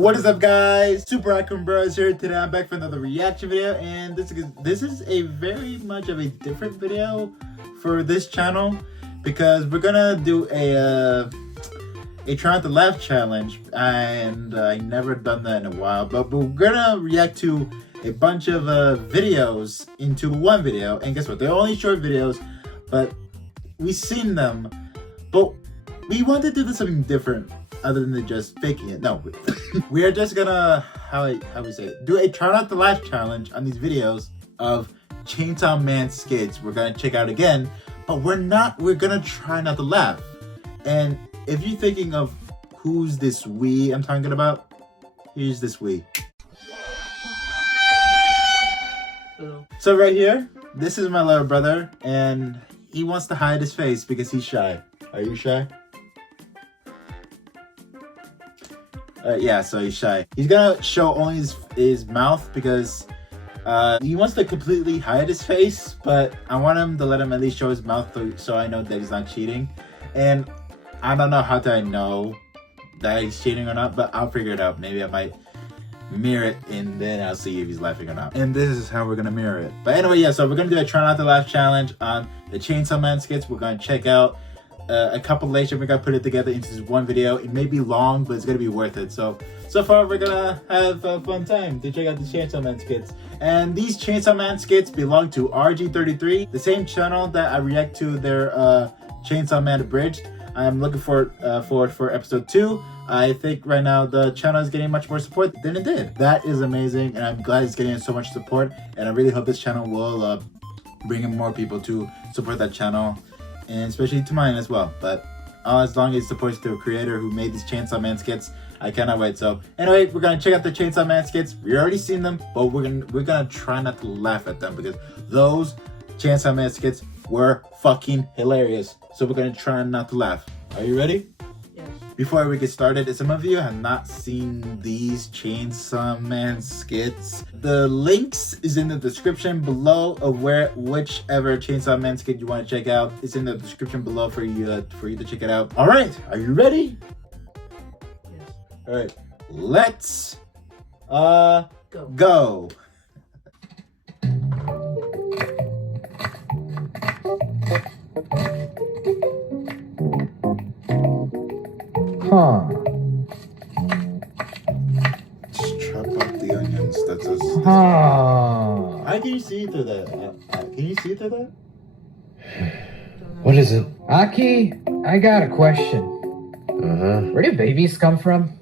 What is up, guys? Super Icon Bros here. Today I'm back for another reaction video, and this is a very much of a different video for this channel because we're gonna do a try not to laugh challenge, and I never done that in a while. But we're gonna react to a bunch of videos into one video, and guess what? They're only short videos, but we've seen them, but we wanted to do something different other than just faking it. No, we are just gonna how we say it, do a try not to laugh challenge on these videos of Chainsaw Man skits. We're gonna check out again, but we're gonna try not to laugh. And if you're thinking of who's this we I'm talking about, here's this we. So right here, this is my little brother, and he wants to hide his face because he's shy. Are you shy? Yeah, so he's shy. He's gonna show only his mouth because he wants to completely hide his face, but I want him to let him at least show his mouth so I know that he's not cheating. And I don't know how do I know that he's cheating or not, but I'll figure it out. Maybe I might mirror it and then I'll see if he's laughing or not. And this is how we're gonna mirror it. But anyway, yeah, so we're gonna do a try not to laugh challenge on the Chainsaw Man skits. We're gonna check out a couple later. We're gonna put it together into this one video. It may be long, but it's gonna be worth it. So far we're gonna have a fun time to check out the Chainsaw Man skits. And these Chainsaw Man skits belong to RG33, the same channel that I react to their Chainsaw Man Abridged. I'm looking forward for episode 2. I think right now the channel is getting much more support than it did. That is amazing, and I'm glad it's getting so much support. And I really hope this channel will bring in more people to support that channel, and especially to mine as well. But as long as it supports the creator who made these Chainsaw Man skits, I cannot wait. So anyway, we're gonna check out the Chainsaw Man skits. We already seen them, but we're gonna try not to laugh at them because those Chainsaw Man skits were fucking hilarious. So we're gonna try not to laugh. Are you ready? Yes. Before we get started, if some of you have not seen these Chainsaw Man skits, the links is in the description below of whichever Chainsaw Man skit you want to check out. It's in the description below for you to check it out. All right, are you ready? Yes. All right, let's go. Huh. Just chop up the onions. That's us. Huh. How can you see through that? Can you see through that? What is it? Aki, I got a question. Where do babies come from?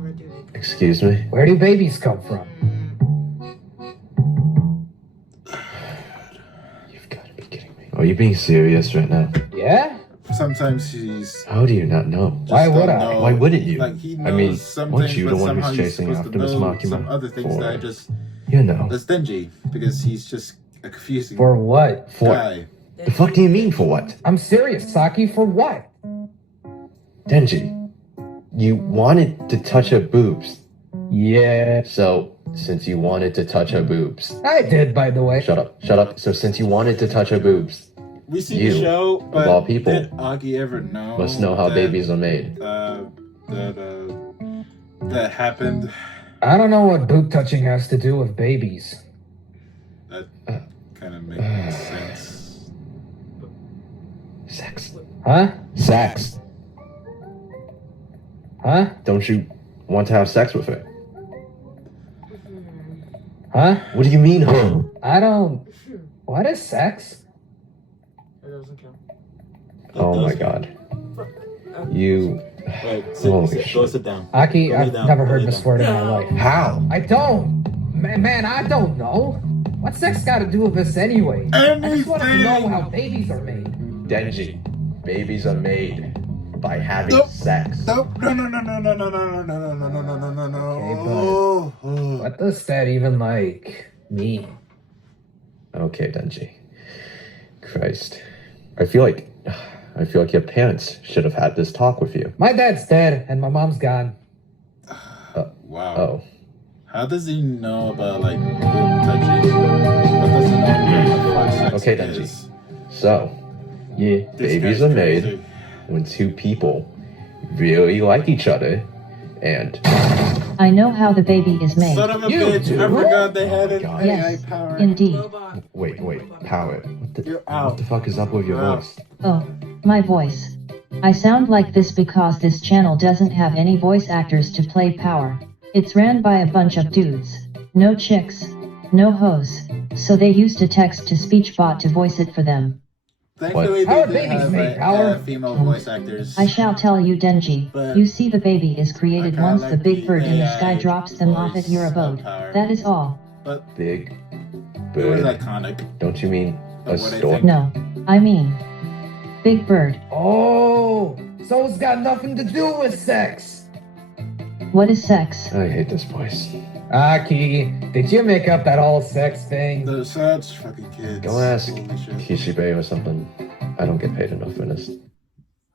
Where do they? Excuse me? Where do babies come from? You've got to be kidding me. Are you being serious right now? Yeah? Sometimes she's. How do you not know? Why would I? Why wouldn't you? Like he knows I mean, some weren't things, you the but one who's somehow chasing he's after supposed Miss to know Makima? some other things that I just. You know. That's denji because he's just a confusing. For what? For guy. The fuck do you mean for what? I'm serious, Saki. For what? Denji, you wanted to touch her boobs. Yeah. So, since you wanted to touch her boobs. I did, by the way. Shut up. Shut up. So, since you wanted to touch her boobs. We see the show, but of all people, did Aki ever know? Must know how babies are made. That happened. I don't know what boob touching has to do with babies. That kind of makes sense. Sex. Huh? Sex. Huh? Don't you want to have sex with her? Huh? What do you mean, huh? I don't... What is sex? That doesn't count. Oh my god. You... Wait, go sit down. Aki, I've never heard this word in my life. How? I don't. Man, I don't know. What's sex got to do with this anyway? I just want to know how babies are made. Denji, babies are made by having sex. No. Okay, but what does that even, mean? Okay, Denji. Christ. I feel like your parents should have had this talk with you. My dad's dead, and my mom's gone. Wow. Oh. How does he know about, boob touching? But doesn't know what sex Okay, Denji. So, yeah, babies are made when two people really like each other And I know how the baby is made. Son of a You bitch! do? I forgot they had Oh an my God. AI Yes, power. indeed. Robot. wait, power. You're What out. the fuck is up with your You're out. voice? Oh, my voice. I sound like this because this channel doesn't have any voice actors to play Power. It's ran by a bunch of dudes. No chicks. No hoes. So they used a text-to-speech bot to voice it for them. Thankfully, How are they did babies have made, Power? female voice actors. I shall tell you, Denji. But You see, the baby is I created kinda once like the big the bird in the AI sky drops them off at your voice abode. Power. That is all. But Big it was bird. iconic. Don't you mean But a what I stork? think- No, I mean, Big Bird. Oh, so it's got nothing to do with sex. What is sex? I hate this voice. Aki, did you make up that whole sex thing? They're such fucking kids. Go ask Holy shit. Kishibe or something. I don't get paid enough for this.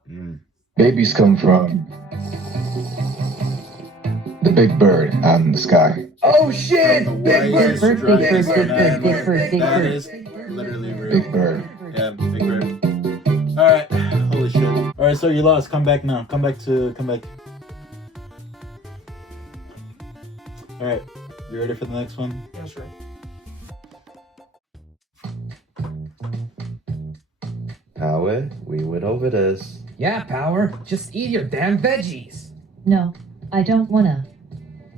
Mm. Babies come from the big bird out in the sky. Oh shit! From the Big whitest, bird! Big bird, big driest bird, man. big bird, big That bird. is literally real. Big bird. Yeah, big bird. Alright. Holy shit. Alright, so you lost. Come back now. Come back. Alright. You ready for the next one? That's right. Power, we went over this. Yeah, Power, just eat your damn veggies. No, I don't wanna.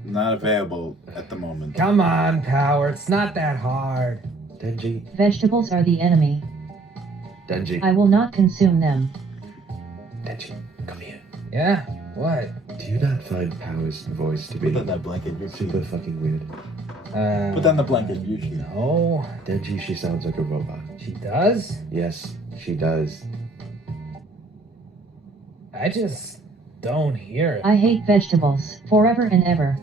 Not available at the moment. Come on, Power, it's not that hard. Denji, Vegetables are the enemy. Denji, I will not consume them. Denji, come here. Yeah, what? Do you not find Power's voice to be Put that blanket. You're super cheap. fucking weird? Put that in the blanket. You're cheap. No, Denji, she sounds like a robot. she does? Yes, she does. I just don't hear it. I hate vegetables, forever and ever.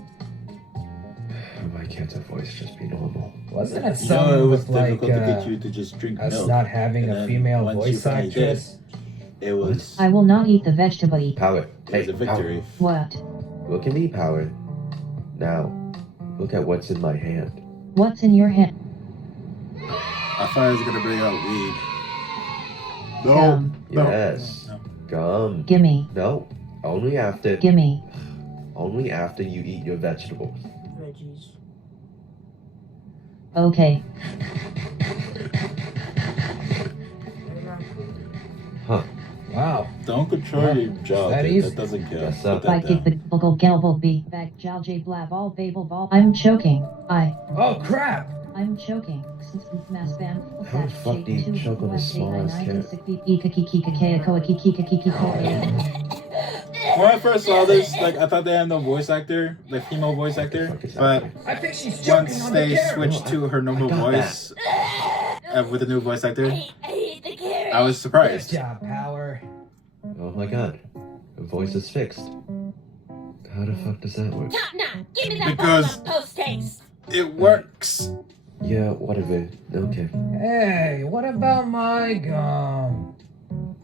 Why can't her voice just be normal? Wasn't it You know, something it was with like difficult to get you to just drink us milk. not having And a then female once you voice finally did, actress? It was. I will not eat the vegetable. Power, It hey, was a victory. What? Power. Look at me, Power. Now, look at what's in my hand. What's in your hand? I thought I was gonna bring out weed. No. Gum. No. Yes. No. Gum. Gimme. No, only after. Gimme. Only after you eat your vegetables. Veggies. Okay. Huh. Wow. Don't control your jaw. That Dude. easy. That doesn't count. Yes, Put sir. that Like if down. the bugle gelble be back jalj blab all babel ball. I'm choking. Oh crap! I'm choking. Mass bam. How the fuck do you choke on a small-ass cat? When I first saw this, like I thought they had no voice actor, like female voice actor, Fuck is but happening? I think she's choking once on the they carrot. switched to her normal got voice with a new voice actor, I hate the carrot. I was Good surprised. job, Power. Oh my god. Her voice is fixed. How the fuck does that work? Top notch. Give me that Because- Pokemon post haste. It works. Yeah, whatever. Okay. Hey, what about my gum?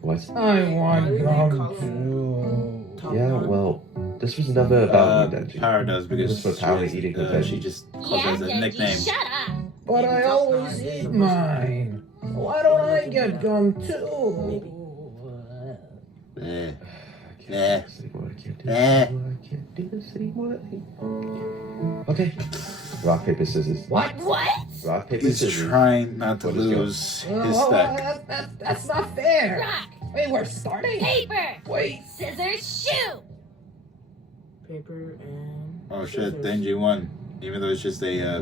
What? I want Really gum colorful. too. Top Yeah, notch. well, this was never about you, Denji. Power does because This was Power eating the she veggies. just calls Yeah, it as a Denji, nickname. shut up. But I always eat mine. Why don't I get gum too? Eh. I can't do this anymore. I can't do this anymore. I can't do this anymore. Okay. Rock, paper, scissors. What? What? Rock, paper, He's scissors. trying not to What is yours? lose his Oh, stack. that's not fair. Rock, Wait, we're starting? paper, Wait. scissors, shoot. Paper and. Oh shit, scissors. Denji won. Even though it's just a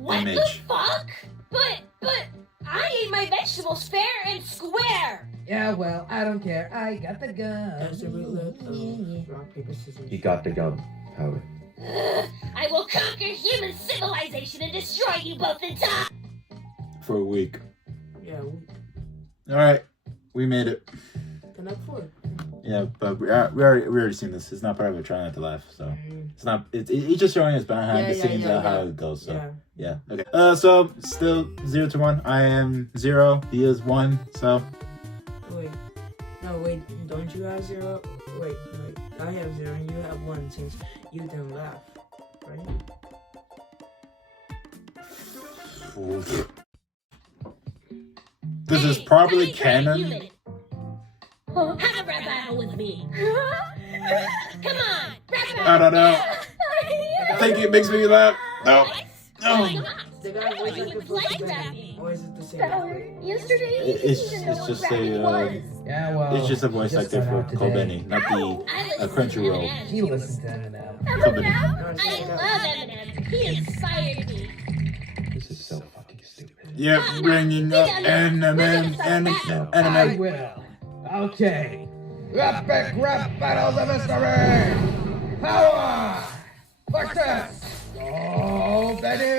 What Image. the fuck? But I ate my vegetables fair and square. Yeah, well, I don't care. I got the That's the gun. roulette of rock, paper, scissors. He got the gum. Howard. I will conquer human civilization and destroy you both in time. for a week. Yeah, Alright, we made it. the next one. Yeah, but we already seen this. It's not part of it. Try not to laugh. So it's not. It's just showing us behind the scenes of how it goes. So Yeah. yeah. Okay. So still 0 to 1. I am 0. He is 1. So Wait. No, wait. Don't you have 0? Wait. I have 0 and you have 1 since you didn't laugh, right? this is Hey, probably let me try a canon. unit. Have a rap battle with me. Come on, wrap it I up. don't know. I think it makes me laugh. No. No. The guy voice You actor would for like Kobeni. rapping. Or is it the same Power. actor? Yesterday, It's you didn't know just what rapping a was. Yeah, well. it's just a voice she just actor found for out today. Kobeni, not the I listen to Crunchyroll. Eminem. She listened to Eminem. Kobeni. No, it's I the same guy. love Eminem. He inspired me. This is so fucking stupid. Yep, bringing up Eminem. I will. Okay. Epic rap battles of mystery! Power! Like this! Oh, Betty!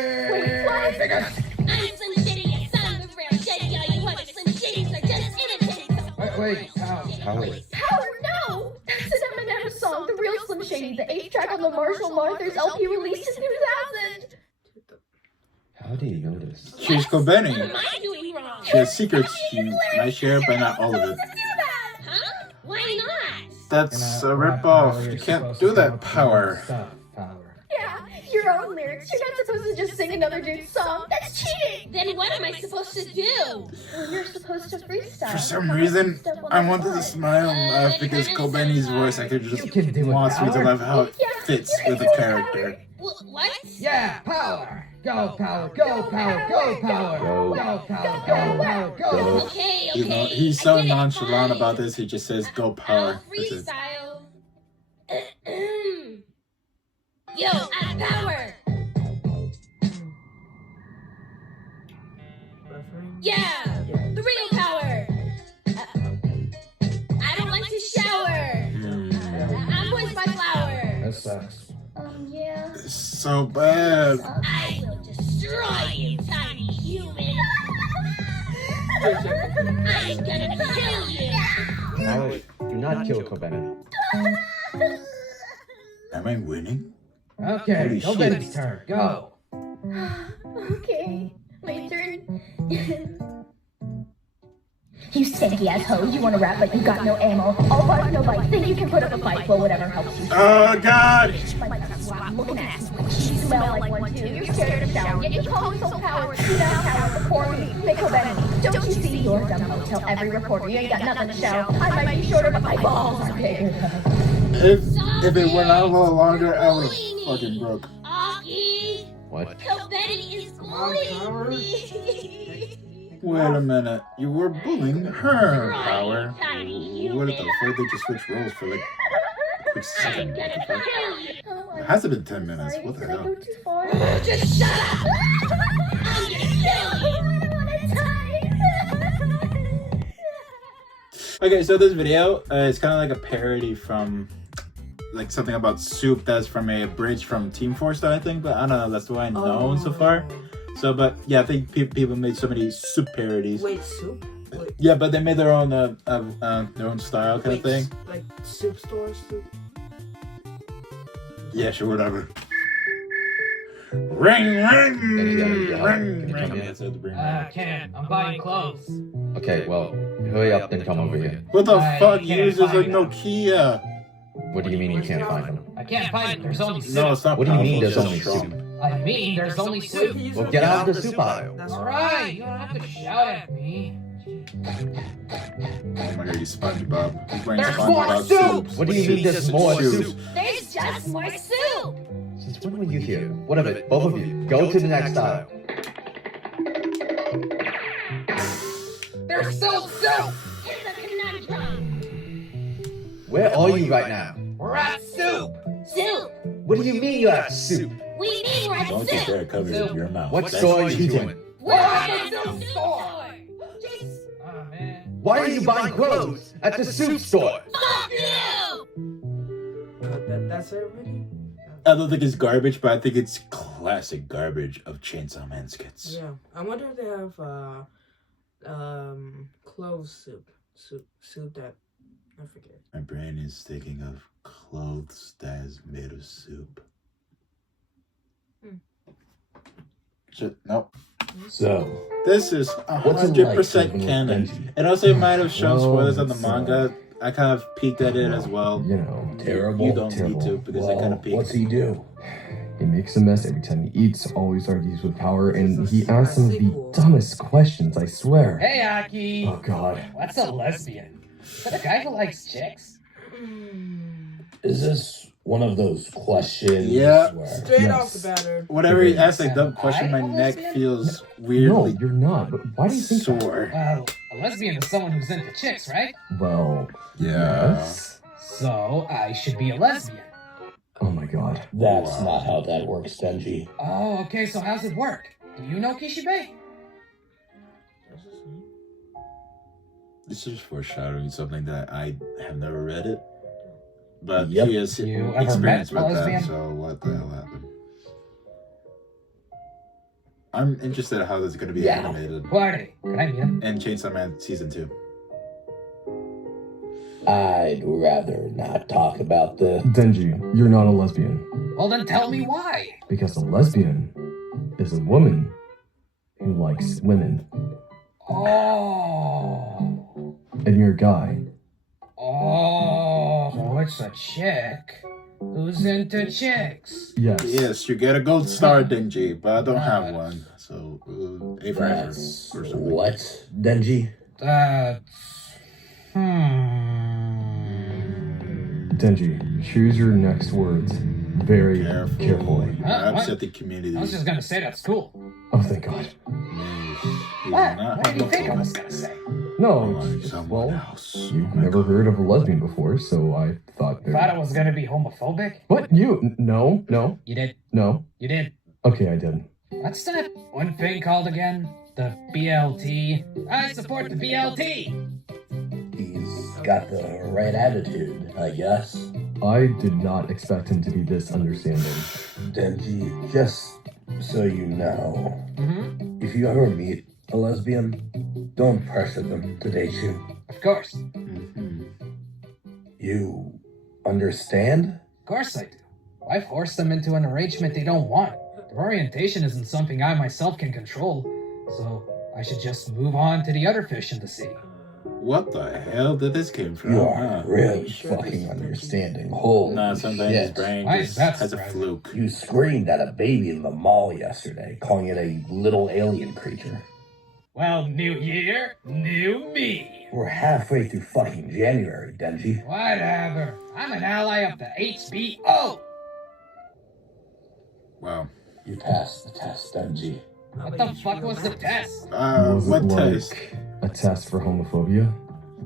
Biggest! I'm Slim Shady, son of a real Shady. All you other Slim Shadys are just imitating. Wait, how? Power. Power, no! That's an Eminem song, the real Slim Shady, the 8th track on the Marshall Mathers LP released in 2000. How do you know this? She's What Kobeni. am I doing wrong? She has secrets she might share, but not all of it. Huh? Why not? That's a ripoff. You can't do that, Power. Power. Yeah, your own lyrics. You're not supposed to just sing another dude's song. That's cheating! Then what am I supposed to do? Well, you're supposed to freestyle. For some reason, I wanted to smile and laugh because Kobeni's voice actor just You can do it, wants me to Power. laugh how it fits with the character. What? Yeah, power! Go, power! Go, power! Go, power! Go. Go, power! Go, power! Go! Okay, You know, okay. he's so I get it, nonchalant fine. about this, he just says, go I'll power. That's it. freestyle. Yo, I'm Power. Referring? Yeah, the real Power. I don't like to shower. I'm voiced by Flower. That sucks. Yeah. It's so bad. I will destroy you, tiny human. I'm gonna kill you. Power, do not kill Kobeni. Am I winning? Okay, Holy go shit. Betty's turn. Go! Okay, my turn. You stanky ass hoe, you wanna rap but you got no ammo. All bars, no bite, think you can put up a fight, well whatever helps you. Oh, God! Like that's why I'm looking at you. You smell like one too, you're scared of shower, yet you call me so powered. You now power, before me, make Kobeni. Don't you see you're dumb hoe, tell every reporter you ain't got nothing to show. I might be shorter but my balls are bigger. If it went on a little longer, I would have fucking broke. Augie, What? Kobeni is bullying me. Wait a minute, you were bullying her, Right, Power. tiny What the human. fuck? They just switched roles for like a quick I'm second. What gonna the fuck? kill you. It has to be 10 minutes. Sorry, What the did I hell? go too far? Just shut up. I'm gonna kill you. I don't wanna die. Okay, so this video is kind of like a parody from like something about soup that's from a bridge from Team Four Star, I think, but I don't know, that's what I know so far. So, but yeah, I think people made so many soup parodies. Wait, soup? Wait, Yeah, but they made their own style kind of thing. Like soup stores? Soup? Yeah, sure, whatever. Ring, ring, Any other ring, job? Can you come ring. in? That's it, the ring. Can't. I'm buying clothes. Okay, well, hurry up and come over here. What the I fuck? can't Yours is like find them. Nokia. What do you mean you can't find them? I can't find them. There's only soup. No, it's not. What do you mean powerful, there's it's only strong. soup? I mean, there's only soup. Well, get out of the soup aisle. That's Alright, you don't have to shout at me. Oh my god, he's SpongeBob. He's wearing There's more SpongeBob soup! soups. What do you mean there's more Soups. soup? There's just more soup. Since when were you here? Whatever, both of you, go to the next aisle. There's still soup! It's a conundrum. Where are you right now? We're at soup! Soup. What do you mean you have soup? We need more Don't get soup. that covered in your mouth. What That's store are what you doing. in? We're at the soup store. Oh man. Why are you buying clothes at the soup store? Fuck you. That's it already? I don't think it's garbage, but I think it's classic garbage of Chainsaw Man skits. Yeah. I wonder if they have clove soup. Soup that I forget. My brain is thinking of clothes that is made of soup. Shit, nope. So, This is What's it like 100% living with canon. Denji? And also, it might have shown Well, spoilers on the it's, manga. I kind of peeked at it as well. You know, terrible. You don't need terrible. to, because I well, kinda peeked. What's he do? He makes a mess every time he eats, always argues with Power, and he asks some of the dumbest questions, I swear. Hey, Aki! Oh god. What's a lesbian? Is that a guy who likes chicks? Is this one of those questions? Yeah. Where... Straight off the batter. Whenever he asks a dumb question, my neck feels weirdly No, you're not. But why do you think that? sore. Well, a lesbian is someone who's into chicks, right? Well, Yeah. yes. So I should be a lesbian. Oh my god. That's not how that works, Denji. Oh, okay, so how's it work? Do you know Kishibe? This is foreshadowing something that I have never read it. But Yep. he has You ever experience met a with that, lesbian? so what the hell happened? I'm interested in how this is going to be Yeah. animated. Who are they? Can I meet them? And Chainsaw Man Season 2. I'd rather not talk about the... Denji, you're not a lesbian. Well, then tell me why. Because a lesbian is a woman who likes women. Oh. And you're a guy. Oh. So it's a chick who's into chicks. Yes. Yes, you get a gold star, Denji, but I don't have one. So, A for effort That's or something. what, Denji? That's... Denji, choose your next words very carefully. Huh? I What? upset the community. I was just gonna say that's cool. Oh, thank God. What? What did you think I was gonna say? No, Like it's- someone well, else. you've never heard of a lesbian before, so I thought... Thought it was gonna be homophobic? What? You? No, no, You did. no. You did. Okay, I did. What's that one thing called again? The BLT? I support the BLT! He's got the right attitude, I guess. I did not expect him to be this understanding. Denji, just so you know, Mm-hmm. if you ever meet a lesbian, don't pressure them to date you. Of course. Mhm. You understand? Of course I do. Why force them into an arrangement they don't want? Their orientation isn't something I myself can control, so I should just move on to the other fish in the sea. What the hell did this came from? You Huh? are really fucking understanding. Holy Nah, sometimes his shit. brain Why just is that has a surprising? fluke. You screamed at a baby in the mall yesterday, calling it a little alien creature. Well, new year, new me. We're halfway through fucking January, Denji. Whatever. I'm an ally of the HBO. Wow. You passed the test, Denji. What the fuck was the test? Was What it test? like a test for homophobia?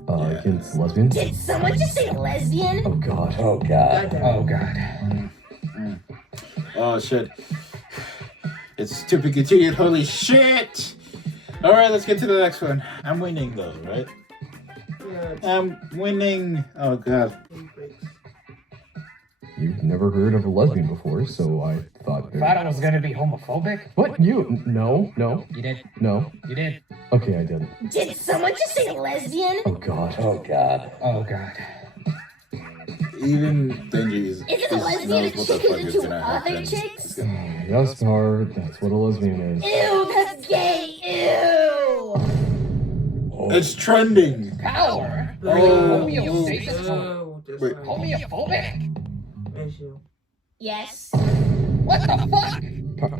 Yeah. Against lesbians? Did someone just say lesbian? Oh god. Oh god. Oh god. Oh shit. It's to be continued. Holy shit! Alright, let's get to the next one. I'm winning though, right? Yeah, I'm winning. Oh god. You've never heard of a lesbian before, so I thought... Thought it was gonna be homophobic? What? You? No, no, You did. no. You did. Okay, I did. Did someone just say lesbian? Oh god. Oh god. Oh god. Even Denji Is it a lesbian knows what the chick fuck is into gonna other happen. chicks? Yes, Power, that's what a lesbian is. Ew, that's gay. Ew. It's trending. Power? Oh, Homeostasis? Wait. Homophobic? Yes. What the fuck?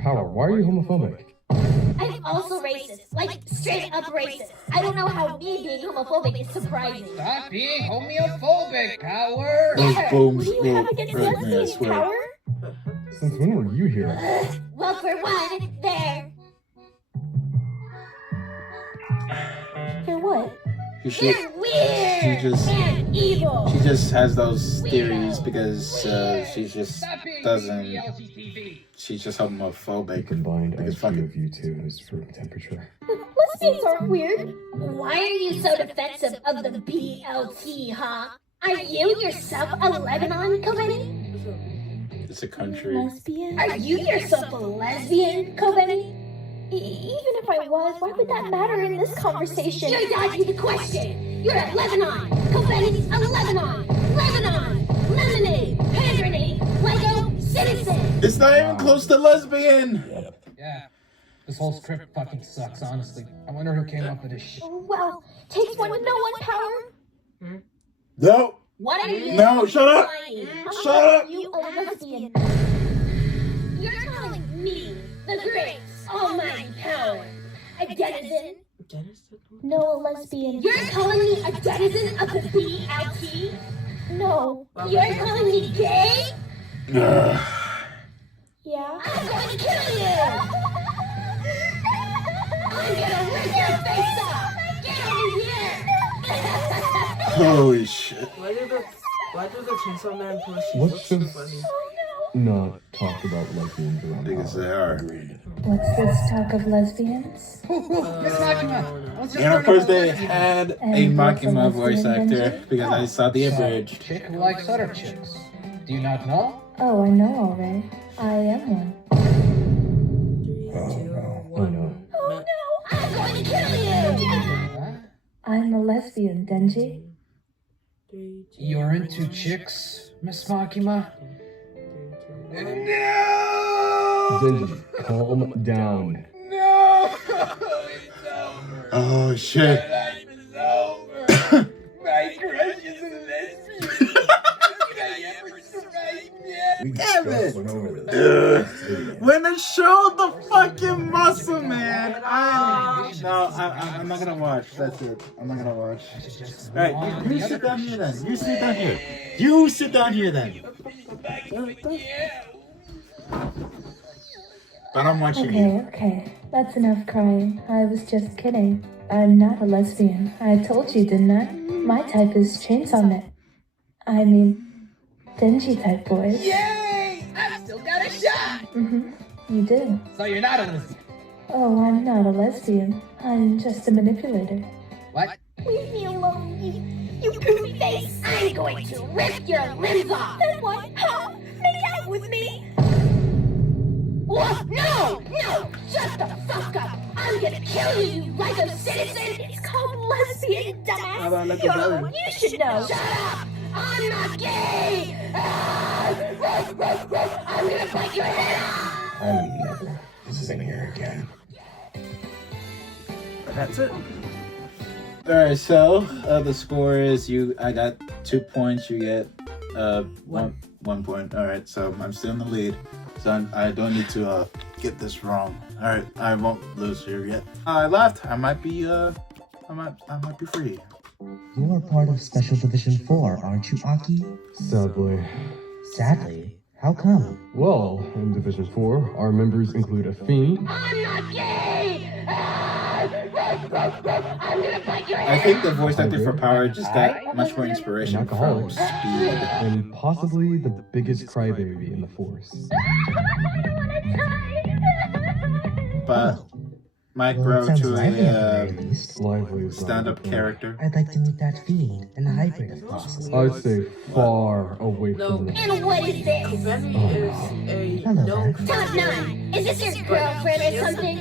Power, why are you homophobic? I'm also racist. Like, straight up racist. I don't know how me being homophobic is surprising. Stop being homophobic, Power! Those booms What do you will have against hurt me, I lesbian swear. power? Since when were you here? Well, for one, there. For what? She You're weird just- and evil. She just has those theories because she just Stop being doesn't. LGBT. She's just The homophobic. combined Because IQ fuck it. of you two is room temperature. Lesbians aren't weird. Why are you so defensive of the BLT, huh? Are you yourself a Lebanon, Kobeni? It's a country. Lesbian? Are you yourself a lesbian, Kobeni? Even if I was, why would that matter in this conversation? You're dodging the question! You're a Lebanon! Kobeni's a Lebanon! Lebanon! Lemonade! Hand grenade! Lego! Citizen! It's not even close to lesbian. Yeah. This whole script fucking sucks, honestly. I wonder who came up with this shit. Well, takes one to know one power. No. What are you? No, shut up. lying? Shut up. You a lesbian. You're calling me the great almighty power a denizen? No, a lesbian. You're calling me a denizen of the BLT? No. Well, You're calling me gay? Ugh. Yeah. I'm going to kill you! I'm gonna rip your face off! Get over here! Holy shit. Why do the Chainsaw Man plushies Let's look so just funny? not talk about lesbians around Because power. they are. What's this talk of lesbians? Miss Makima, I was just And of learning course about they lesbians. had a And what's Makima a voice lesbian, actor Denji? because I saw the abridged. Chick who likes other chicks. Do you not know? Oh, I know already. I am one. 3, 2, Oh 1. no. Oh no! I'm going to kill you! Huh? I'm a lesbian, Denji. 3, 2, You're into chicks, Miss Makima? 3, 2, 1. Denji, calm down. Oh shit. Damn it! When it showed the fucking muscle, man, I'm not gonna watch. That's it. I'm not gonna watch. All right, you sit down here then. You sit down here. You sit down here then. But I'm watching you. Okay. That's enough crying. I was just kidding. I'm not a lesbian. I told you, didn't I? My type is Chainsaw Man. I mean, Denji type boys. Yay! I've still got a shot! You did. So you're not a lesbian. Oh, I'm not a lesbian. I'm just a manipulator. What? Leave me alone, you poopy face! I'm going to rip your limbs off! Then what? Huh? Make out with me? What? No! No! Shut the fuck up! I'm gonna kill you, you Lego citizen! It's called lesbian, dumbass! How about like a You're the brother? one you should know! Shut up! I'm not gay! Ah! Ruff, ruff, ruff. I'm gonna bite your head off! I'm never visiting here again. That's it. All right, so the score is I got 2 points. You get 1 point. All right, so I'm still in the lead. So I don't need to get this wrong. All right, I won't lose here yet. I left. I might be free. You are part of Special Division 4, aren't you, Aki? Sadly. Sadly. How come? Well, in Division 4, our members include a fiend. I'm not gay! Ah! Ruff, ruff, ruff. I'm gonna bite your head I think the voice actor for Power just got much more inspiration An from alcoholic. Speed. And possibly the biggest crybaby in the force. But might Well, grow it sounds to lively at the very a least. Lively is not stand-up the point. character. I'd like to meet that fiend and hybrid if possible. I'd say far away No. from that. And what is this? Kobeni is a Hello known there. Top 9! Is this your girlfriend or something?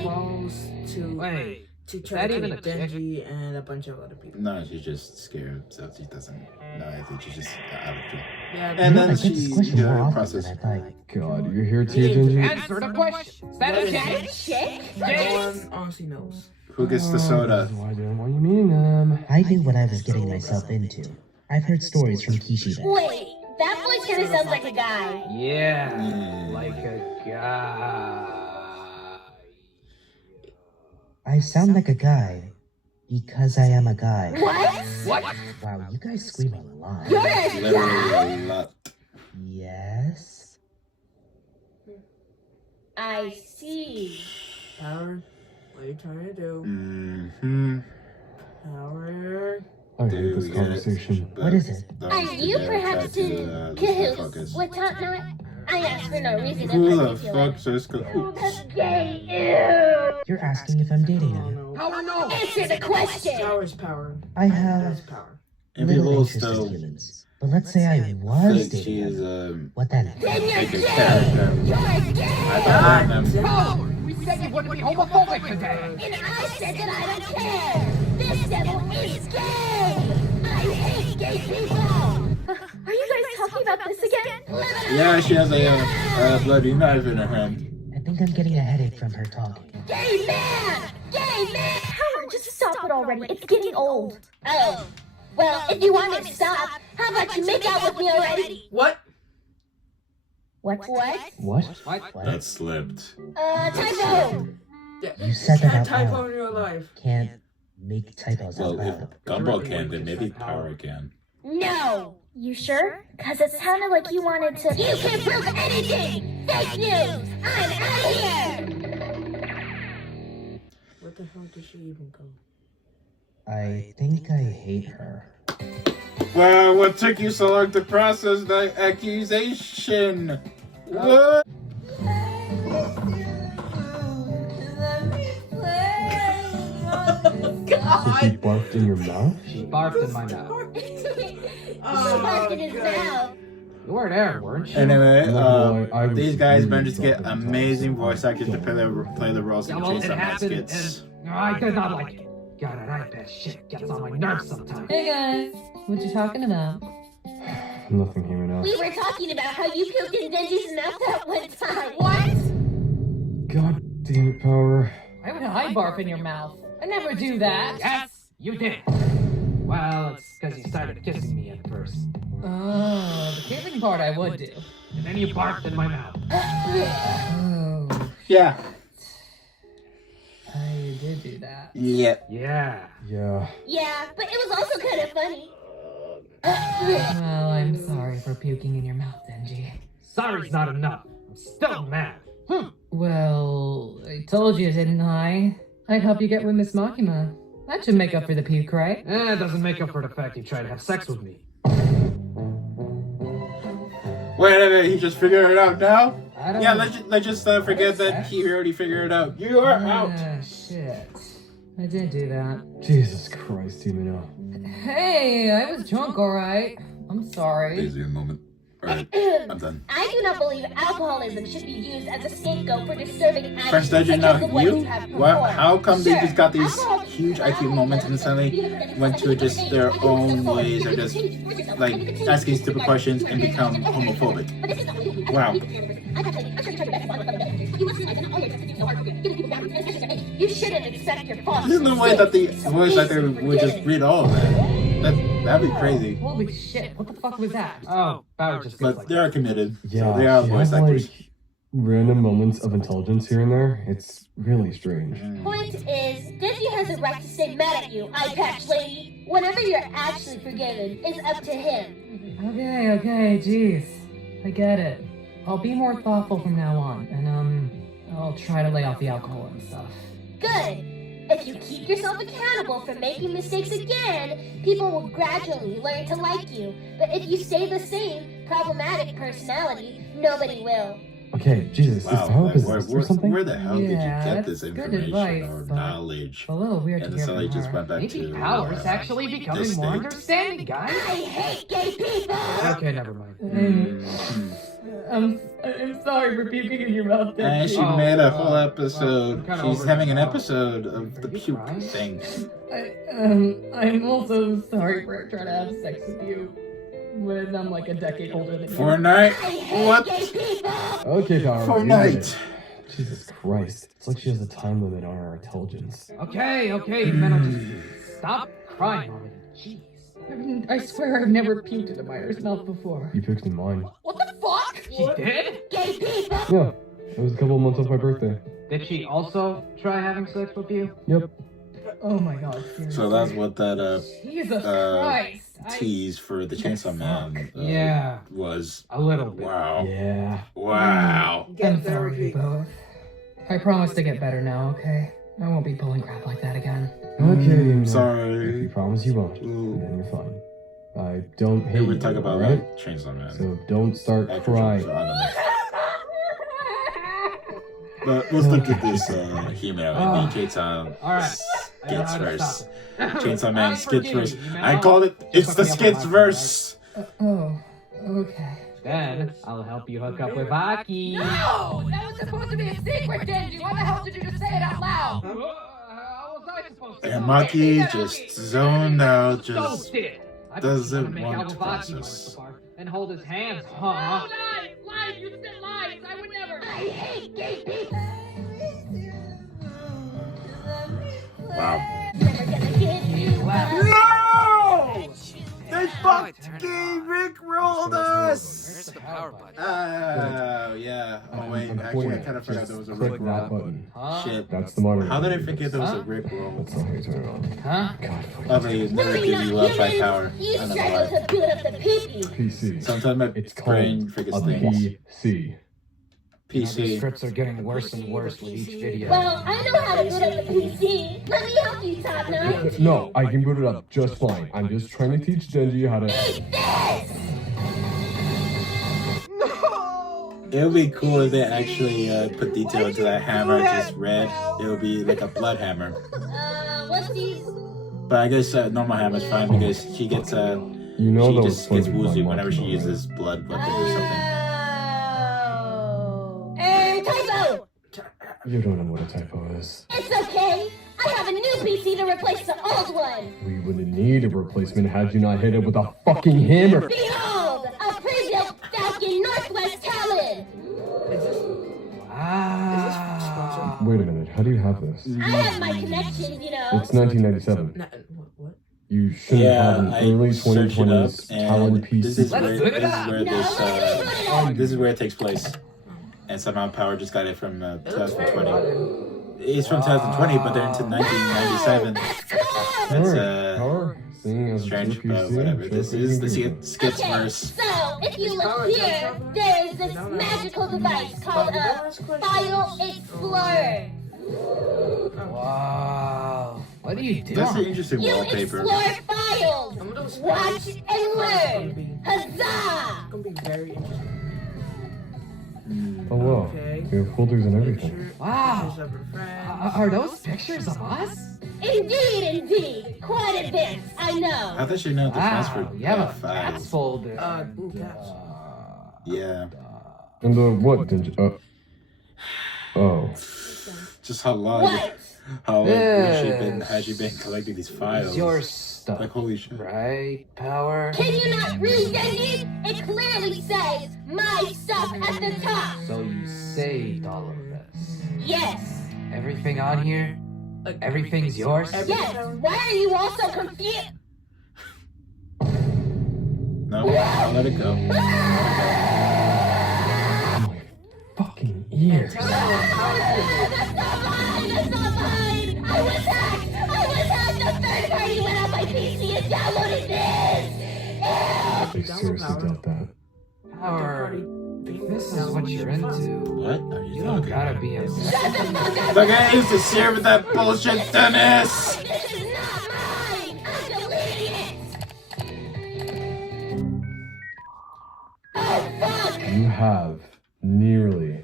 To try to kill Denji and a bunch of other people. No, she's just scared, so she doesn't know. I think she's just out of it. Yeah, And I then get this she question more often process. than I'd like. God, you're here too, Denji? Answer the question. Is that a chick? Chick? no one honestly knows. Who gets the soda? Why are you meeting them? I knew what I was getting myself into. I've heard stories from Kishi that. Wait, that voice kinda sounds like a guy. Yeah, Mm. like a guy. I sound like a guy because I am a guy. What? What? Wow, you guys scream a lot. You're a Literally a lot. Yes? I see. Power, what are you trying to do? Mm-hmm. Power. I hate Do this we get conversation. it? What is it? Don't Are you forget, perhaps try in to, lose cahoots focus. with Top Knot? I asked for no reason in Who the particular. fuck says cahoots? That's gay. Ew. You're asking if I'm dating Oh him. no. Power no! Answer the question. Power's power. I That's have power. And little people interest in still humans. But let's say I was think dating she is him. What then? Then you're like a gay. character. You're I gay. don't blame them. Power! We said you wouldn't be homophobic today! And I said that I don't care. This devil is gay. I hate gay people. Are you guys talking about this again? Yeah, she has a bloody knife in her hand. I think I'm getting a headache from her talking. Gay man! Gay man! Howard, just stop it already. It's getting old. Oh. Well, if you want me to stop, how about you make out with me already? What? What? What? What? That slipped. Typo! You said that out typo loud. in real life. Can't make typos out Well, if loud. Gumball can, then maybe Power can. No! You sure? Cause it sounded like you wanted to. You can't prove anything! Fake news! I'm out of here! What the hell did she even go? I think I hate her. Well, what took you so long to process the accusation? What? So she barfed in your mouth? She barfed in my mouth. Barfed in his mouth. You were there, weren't you? Anyway, I these was guys really managed to get sorry. amazing voice actors to play the roles in Yeah, well, it Chainsaw Man happened, skits. and I did not like it. God, that iPad shit gets on my nerves sometimes. Hey guys, what you talking about? Nothing himeno. We were talking about how you puked in Denji's mouth that one time. What? God damn it, Power. Why would I barf in your mouth? I never do that. Yes, you did. Well, it's because you started kissing me at first. Oh, the kissing part I would do. And then you barfed in my mouth. Oh, Yeah. I did do that. Yeah. Yeah. Yeah. Yeah, but it was also kind of funny. Well, I'm sorry for puking in your mouth, Denji. Sorry's not enough. I'm still mad. Well, I told you, didn't I? I'd help you get with Miss Makima. That should make up for the puke, right? It doesn't make up for the fact you tried to have sex with me. Wait a minute, he just figured it out now? I don't Yeah, know. let's just forget that he already figured it out. You are out. Ah, shit. I did do that. Jesus Christ, himeno. Hey, I was drunk, alright. I'm sorry. Easy a moment. Alright, I'm done. I do not believe alcoholism should be used as a scapegoat for disturbing Fresh attitudes Dungeon, such as now the ones you? have What? performed. How come they Sure, just got these alcohol- huge IQ moments and suddenly went to just their own ways or just like asking stupid questions and become homophobic? Wow. You shouldn't expect your boss. There's no way that the voice actor would just read all of that. That'd be crazy. Holy shit, what the fuck was that? Oh, Power just goes But like they are committed. Yeah, So they are she voice has, actors. like, random moments of intelligence here and there. It's really strange. Point is, Denji has a right to stay mad at you, eye patch lady. Whenever you're actually forgiven is up to him. Okay, jeez. I get it. I'll be more thoughtful from now on, and I'll try to lay off the alcohol and stuff. Good. If you keep yourself accountable for making mistakes again, people will gradually learn to like you. But if you stay the same problematic personality, nobody will. Okay, Jesus, is Power Wow, possessed or something? where the hell did you Yeah, get this that's good information advice, or but knowledge? A little weird And to then hear suddenly from just her. went back Maybe to Power's actually this becoming more state. understanding, guys. I hate gay people! Okay, never mind. I'm sorry for puking in your mouth, And she Oh, made a whole episode. I'm kinda She's over having it an now. episode of the Are you puke crying? thing. I'm also sorry for trying to have sex with you when I'm like a decade older than you. Fortnite? I hate What? gay people! Okay, Power. we get Fortnite. it. Jesus Christ. It's like she has a time limit on her intelligence. Okay, Himeno, just stop crying already. Jeez. I swear I've never puked in a miner's mouth before. You picked in mine. What the fuck? She did? Gay people! Yeah, it was a couple of months off my birthday. Did she also try having sex with you? Yep. Oh my god, seriously. So that's what that Jesus Christ. tease for the Chainsaw Man Yeah. was. A little bit. Wow. Yeah. Wow. I'm sorry, you both. I promise to get better now, okay? I won't be pulling crap like that again. Okay, himeno. If Sorry. you promise you won't, Ooh. then you're fine. I don't hate Hey, we you, talk about alright? like Chainsaw Man. So don't start Actual crying. Chainsaw, I don't know. But let's look at this Himeno and Chainsaw Alright. I know Skits how to verse. stop it. Chainsaw Man I Skits forgive verse. you, Himeno. I called it. It's the Just hook me up Skits with verse. Oh, okay. Then I'll help you hook up with Aki. No! That was supposed to be a secret, Denji! Why the hell did you just say it out loud? How was I supposed to? And Maki just zoned out, So just did. I doesn't bet you want wanna to make out with Aki process. once apart and hold his hands, huh? Lies! Lies! You said lies! I would never! I hate gay people! wow. Never gonna give you up. No! They fucking rickrolled us! Where's the power button? Oh, yeah. Oh, wait. Actually, I kind of forgot there was a Click that rickroll. button. Shit. That's the monitor. How did I forget there was a rickroll? That's not how you turn it on. Huh? God, Oh, they never give you love by power. I You don't know struggle why. to build up the pee-pee. PC. Sometimes my It's called brain a forgets things. PC. The PC. scripts are getting worse and worse with each video. Well, I know how to build up the PC. Let me help you, Top Notch. No, I can boot it up just fine. I'm just trying to teach Denji how to. Eat this! It would be cool if they actually put detail into that hammer, just red. It would be like a blood hammer. What's these? But I guess normal hammer's fine because she gets You know she that just was gets funded by woozy whenever she Maki, uses blood weapon or something. Typo! You don't know what a typo is. It's okay. I have a new PC to replace the old one. We wouldn't need a replacement had you not hit it with a fucking hammer. Behold, a pre-built Falcon Northwest Talon. Wow. Wait a minute, how do you have this? I have my connections, you know. It's 1997. What? You shouldn't have an early 2020s Talon PC. This is where it takes place. And somehow Power just got it from 2020. It's from 2020, but they're into 1997. That's strange, but whatever. This is the Skits verse. So, if you look here, there is this magical device called a File Explorer. Wow. What are you doing? That's an interesting You wallpaper. explore files, watch and learn. Huzzah! It's gonna be very interesting. Oh wow, you have folders and everything. Wow. Are those pictures of us? Indeed. Quite advanced, I know. I thought you know the password. You have a files. Cats folder. Yeah. And the what, Denji? Oh. Just how long? How long has she been collecting these files? It's your stuff. Like holy shit. Right, Power? Can you not read, Denji? It clearly says my stuff at the top. So you saved all of this. Yes. Everything on here? Everything's yours? Yes. Why are you all so confused? No, I'll let it go. Fucking ears. That's not mine! I was hacked! The third party went on my PC and downloaded this! They seriously doubt that. Power. This is what you're into. What are you don't talking gotta about? be a. Shut the fuck up! The guy used to share with that bullshit, Dennis! This is not mine! I'm deleting it! Oh, fuck! You have nearly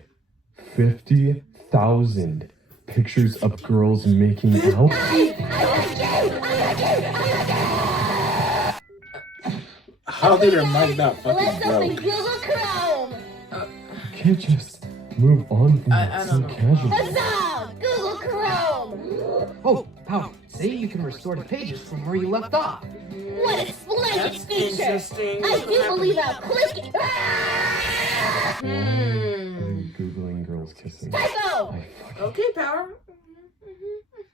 50,000 pictures of girls making out. How did her mic not fucking Let's open broke? Google Chrome! You can't just move on from that so casually. Huzzah! Google Chrome! Oh, Power. See, you can restore the pages from where you left off. What a splendid feature! I do believe I'll click it! Why are you Googling girls kissing? Typo! Okay, Power.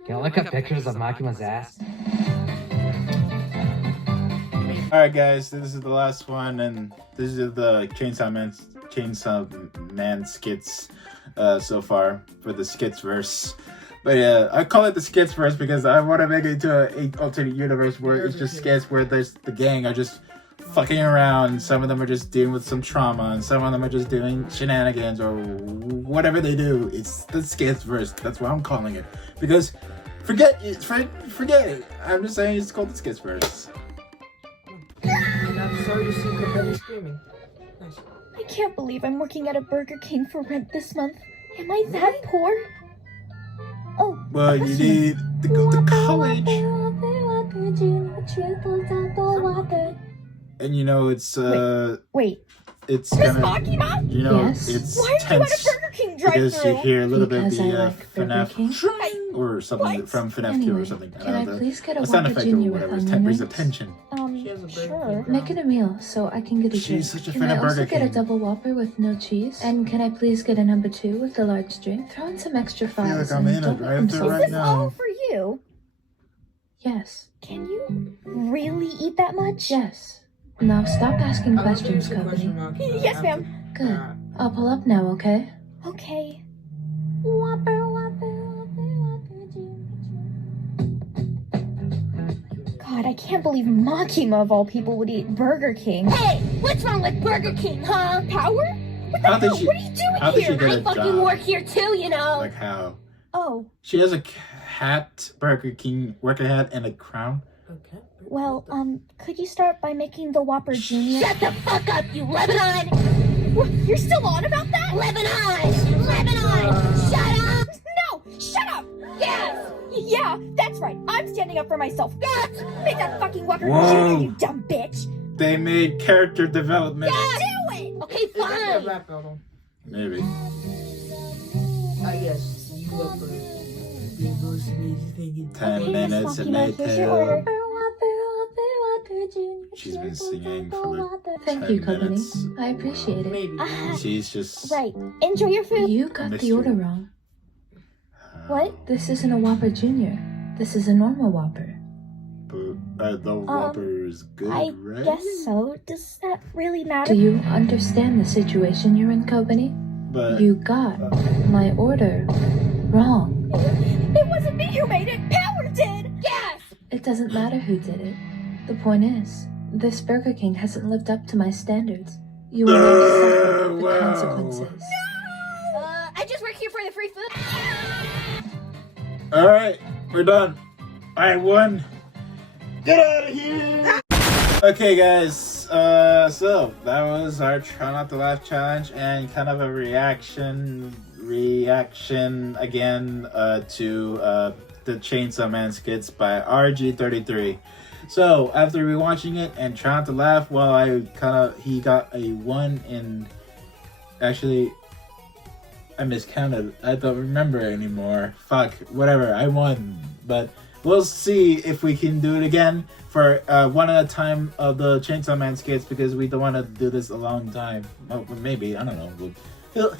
Can I look up pictures of Makima's ass? Alright guys, this is the last one, and this is the Chainsaw Man skits so far for the Skits verse. But yeah, I call it the Skits verse because I want to make it into an alternate universe where it's just skits where there's the gang are just fucking around. Some of them are just dealing with some trauma, and some of them are just doing shenanigans or whatever they do. It's the Skits verse. That's what I'm calling it. Because forget it. I'm just saying it's called the Skits verse. And I'm sorry to see Kobeni screaming. Nice. I can't believe I'm working at a Burger King for rent this month. Am I that poor? Oh, Well, you need to go to college. And you know, it's wait. it's Miss gonna, Makima? you know, Yes? it's Why are you at a tense Burger King because you drive-thru? hear a little bit of Because I the like Burger FNAF King. or something from FNAF 2 or Anyway, something. can I please get a a sound Whopper effect or Junior with whatever. onion Brings rings? attention. Sure. Make it a meal so I can get a drink. She's such a Can fan I of also Burger get a King. double Whopper with no cheese? And can I please get a number 2 with the large drink? Throw in some extra I feel fries like I'm and in a don't make them drive-thru so right now. For you? Yes. Can you really eat that much? Yes. Now stop asking questions, question Kobeni. mark, Yes, ma'am. Good. I'll pull up now, okay? Okay. God, I can't believe Makima of all people would eat Burger King. Hey, what's wrong with Burger King, huh? Power? What the How did hell? she- What are you doing how did she here? get I a fucking job? work here too, you know. Like how? Oh, She has a hat, Burger King worker hat, and a crown. Okay. well, could you start by making the Whopper Junior? Shut the fuck up, you Lebanon! What? You're still on about that? Lebanon! Lebanon! Shut up! No! Shut up! Yes! Yeah, that's right. I'm standing up for myself. Yes! Make that fucking Whopper Whoa. Junior, you dumb bitch! They made character development. Do it! Okay, Is that fine! a rap album? Maybe. Yes, you will put the most amazing thing in 10 minutes and Makima, here's your order. She's been singing for like Thank 10 you, Kobeni. minutes. I appreciate it. Maybe. She's just... Right. Enjoy your food. You got the Mystery. order wrong. What? This isn't a Whopper Junior. This is a normal Whopper. The Whopper is good, I right? guess so. Does that really matter? Do you understand the situation you're in, Kobeni? But You got my order wrong. It wasn't me who made it. Power did. Yes. It doesn't matter who did it. The point is, this Burger King hasn't lived up to my standards. You will now suffer the wow. consequences. I just work here for the free food. Alright, we're done. I won. Get out of here! Okay, guys. So that was our Try Not to Laugh challenge and kind of a reaction again to the Chainsaw Man skits by RG33. So after rewatching it and trying to laugh, well, he got a 1 in. Actually, I miscounted. I don't remember anymore. Fuck, whatever. I won, but we'll see if we can do it again for one at a time of the Chainsaw Man skits because we don't want to do this a long time. Well, maybe, I don't know.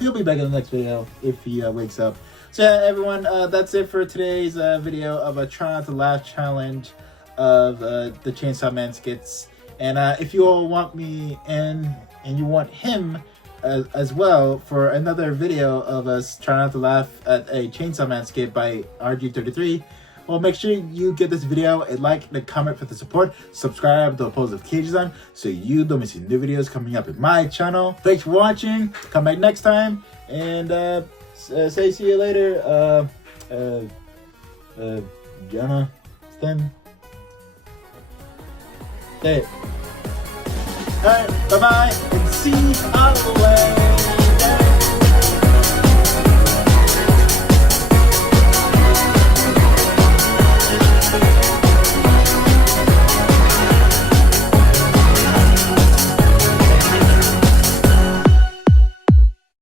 He'll be back in the next video if he wakes up. So yeah, everyone, that's it for today's video of a Try Not to Laugh challenge of the Chainsaw Man skits. And if you all want me in and you want him as well for another video of us trying not to laugh at a Chainsaw Man skit by RG33, well, make sure you give this video a like and a comment for the support. Subscribe to the post notifications on so you don't miss any new videos coming up in my channel. Thanks for watching. Come back next time and say see you later. Jonathan. Say it. Alright, bye-bye, and see you on the way.